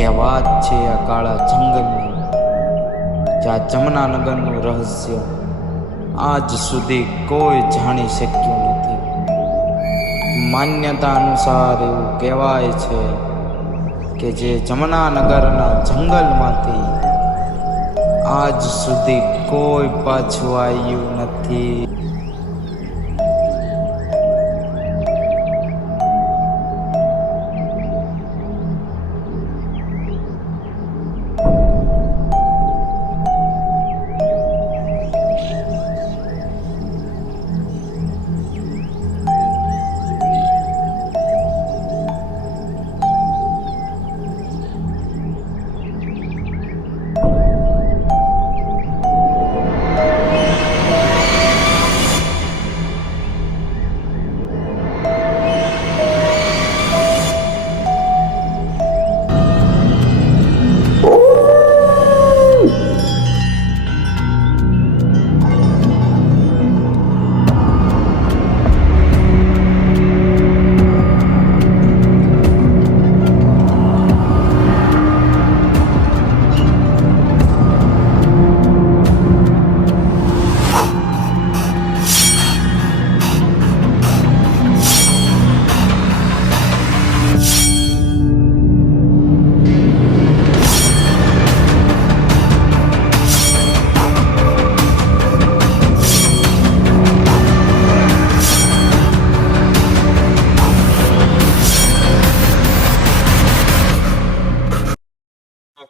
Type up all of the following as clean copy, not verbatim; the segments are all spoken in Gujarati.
કે વાત છે આ કાળા જંગલની, જ્યાં જમનાનગરનું રહસ્ય આજ સુધી કોઈ જાણી શક્યું નથી. માન્યતા અનુસાર એવું કહેવાય છે કે જે જમનાનગરના જંગલમાંથી આજ સુધી કોઈ પાછું આવ્યું નથી.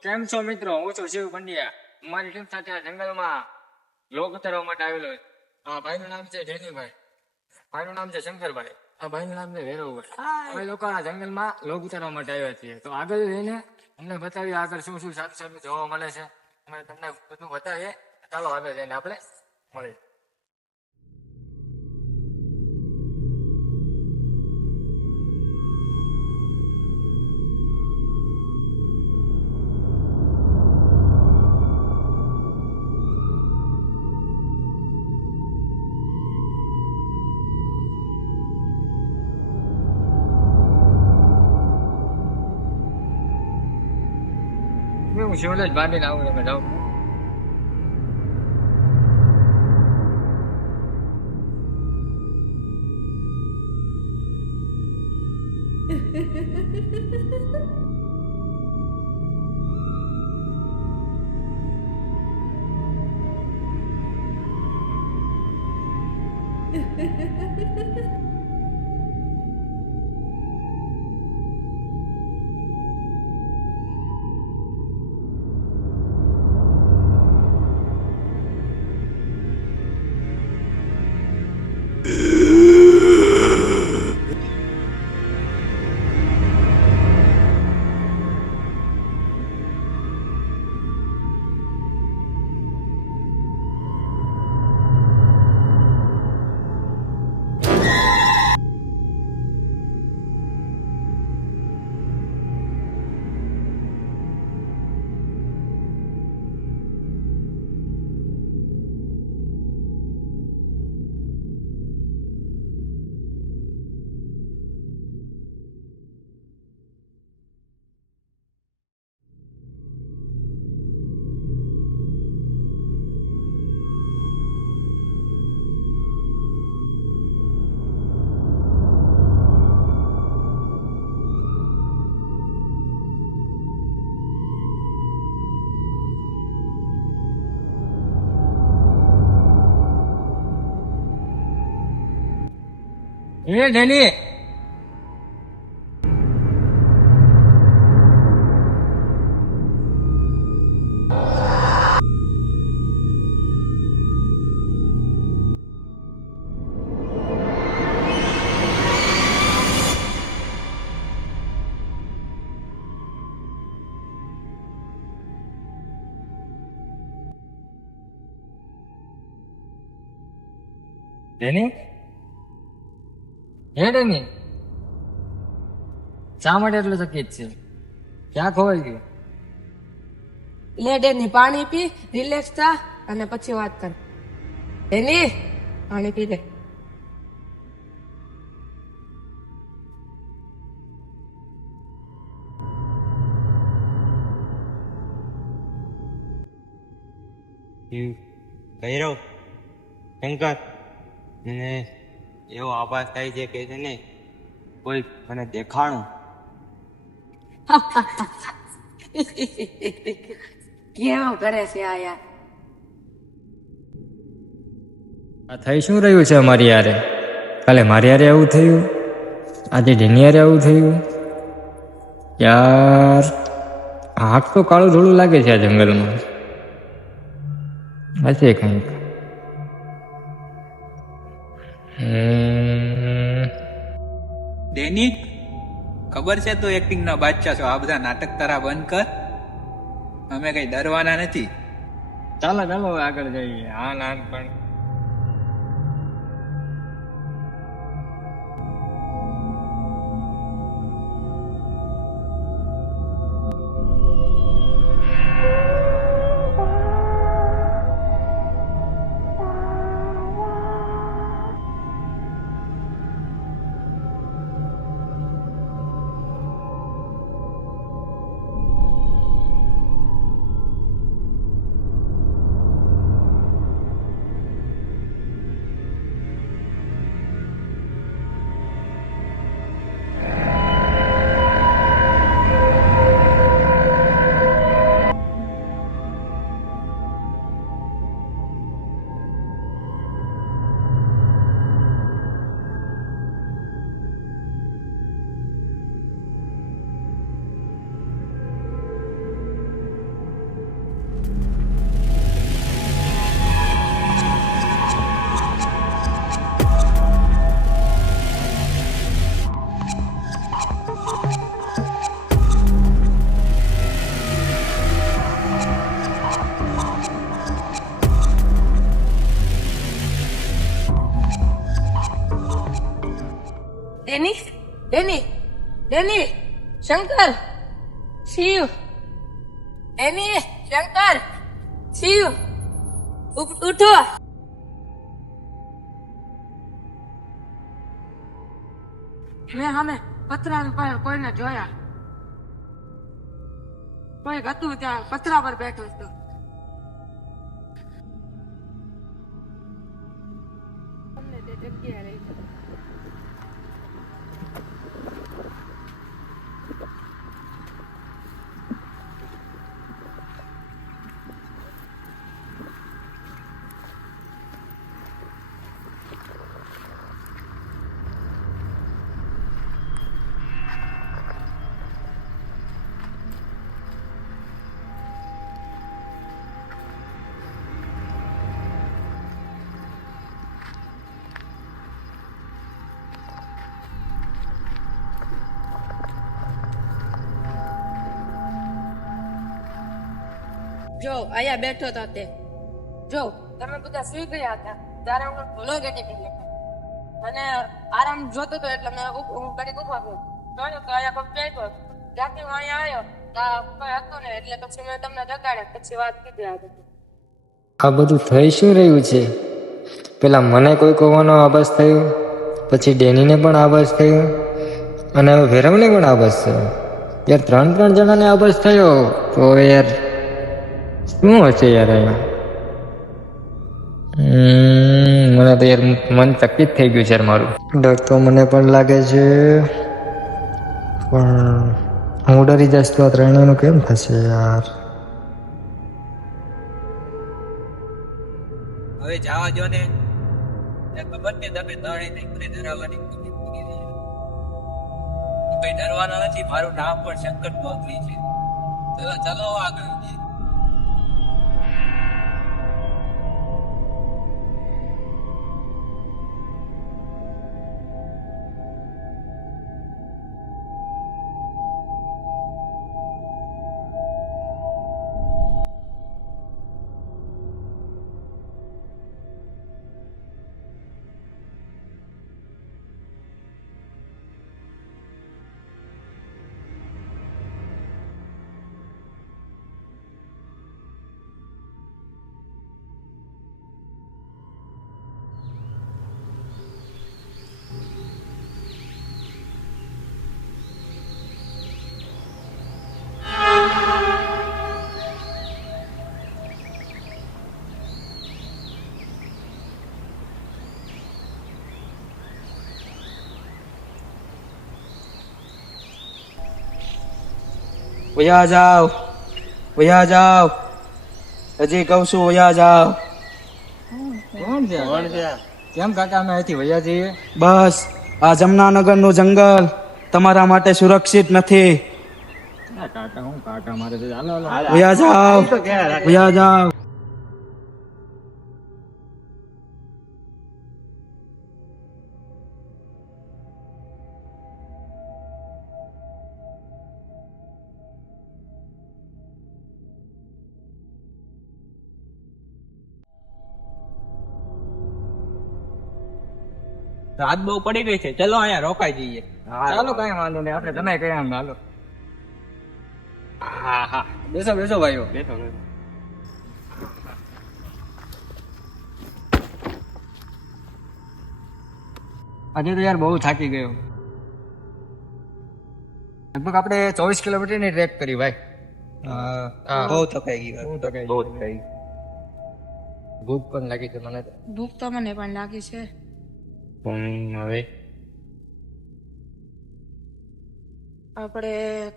કેમ છો મિત્રો? હું છું શિવ પંડ્યા. અમારી ટીમ સાથે આ જંગલમાં લોક ઉતારવા માટે આવેલો. આ ભાઈનું નામ છે જેનીભાઈ, ભાઈનું નામ છે શંકરભાઈ, આ ભાઈનું નામ છે વેરવભાઈ. અમે લોકો આ જંગલમાં લોક ઉતારવા માટે આવ્યા છીએ. તો આગળ જઈને અમને બતાવીએ આગળ શું શું સારું સારું જોવા મળે છે. અમે તમને બધું બતાવીએ. ચાલો આગળ જઈને આપણે મળીએ. હું શિવલેજ બાંધીને આવું તમે જાઉં. ડેની ડેની હે ડેની, શા માટે એટલું ચકિત છે? ક્યાં ખોવાઈ ગયું? લે ડેની પાણી પી, રિલેક્સ થા અને પછી વાત કર. ડેની પાણી પી લે. ભૈરવ શંકર મને એવો આભાસ થાય છે કે છે ને કોઈ મને દેખાણું. કેવું કરે છે આ યાર? આ થઈ શું રહ્યું છે અમારી યારે? કાલે મારી યારે આવું થયું, આજે ઢીની યારે આવું થયું. યાર આંખ તો કાળું ધોળું લાગે છે આ જંગલમાં. હશે કંઈક. ડેની, ખબર છે તું એક્ટિંગ ના બાદશાહ છો. આ બધા નાટક તારા બંધ કર. અમે કઈ ડરવાના નથી. ચાલો ચાલો હવે આગળ જઈએ. હા નાનપણ ડેની, ડેની, ડેની, શંકર, શિવ, ડેની, શંકર, શિવ, ઉઠો. મેં સામે પતરા પર કોઈને જોયા. કોઈ હતું ત્યાં પતરા પર બેઠું હતું. તમને તે જગ્યાએ રહી છે. જો અહીંયા બેઠો હતો તે. જો તમે બધા સુઈ ગયા હતા ત્યારે હું ભૂલો ગેટી કરી અને આરામ જોતો હતો એટલે મેં ઘડી ઉભો થયો. જોયું તો અહીંયા કોઈ બેઠો. ત્યાંથી હું અહીંયા આવ્યો કોઈ હતું ને એટલે પછી મેં તમને જગાડ્યા. પછી વાત કીધી આ બધી. આ બધું થઈ શું રહ્યું છે? પેલા મને કોઈ કહેવાનો આભાસ થયો, પછી ડેનીને પણ આભાસ થયો, અને હવે ભૈરવને પણ આભાસ થયો. યાર ત્રણ જણાને આભાસ થયો તો યાર શું હશે યાર અહીંયા? મને તો યાર મન ચકિત થઈ ગયું છે યાર મારું. ડર તો મને પણ લાગે છે, પણ હું ડરી જઈશ તો આ ત્રણેયનું કેમ થશે યાર? હવે જવા દો ને. ખબર કે તમે ત્રણેય મને ડરાવવાની કોશિશ કરી રહ્યા છો. કઈ ડરવાના નથી. મારું નામ પણ શંકર ચૌધરી છે. ચલો ચાલો આગળ. વયા જાઓ, વયા જાઓ, હજી કહું છું વયા જાઓ. કોણ છે કેમ કાકા અમે અહીંથી વયા જઈએ? બસ આ જમનાનગરનું જંગલ તમારા માટે સુરક્ષિત નથી. કાકા હું કાકા મારે તો હાલો હાલો વયા જાઓ, વયા જાઓ. રાત બહુ પડી ગઈ છે, ચલો અહીંયા રોકાઈ જઈએ. ચાલો કઈ વાંધો નહીં આપણે તમે કઈ આમ હાલો. હા હા બેસો બેસો ભાઈઓ. બેઠો બેઠો. આજે તો યાર બહુ થાકી ગયો. લગભગ આપણે 24 કિલોમીટરની ટ્રેક કરી ભાઈ. બહુ થકાઈ ગઈ બહુ થકાઈ બહુ થકાઈ. ભૂખ પણ લાગી છે મને તો. ભૂખ તો મને પણ લાગી છે. પણ હવે આપણે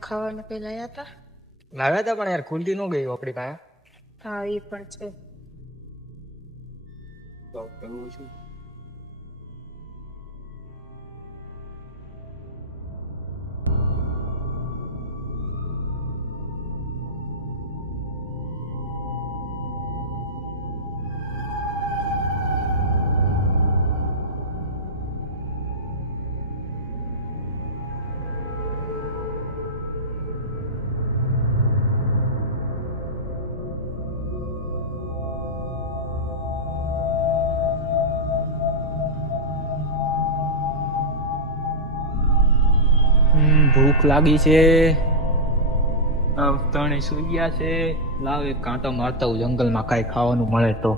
ખાવાનું કઈ લાયા હતા? લાવ્યા હતા પણ યાર ખુલતી ન ગઈ આપણી પાસે. હા એ પણ છે. તો કરવું શું? ભૂખ લાગી છે, ત્રણે સુઈ ગયા છે. લાવ એક કાંટો મારતા હું જંગલમાં કાંઈ ખાવાનું મળે તો.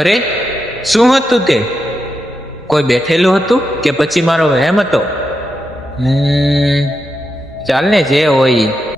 અરે શું હતું તે? કોઈ બેઠેલું હતું કે પછી મારો વહેમ હતો? ચાલ ને જે હોય.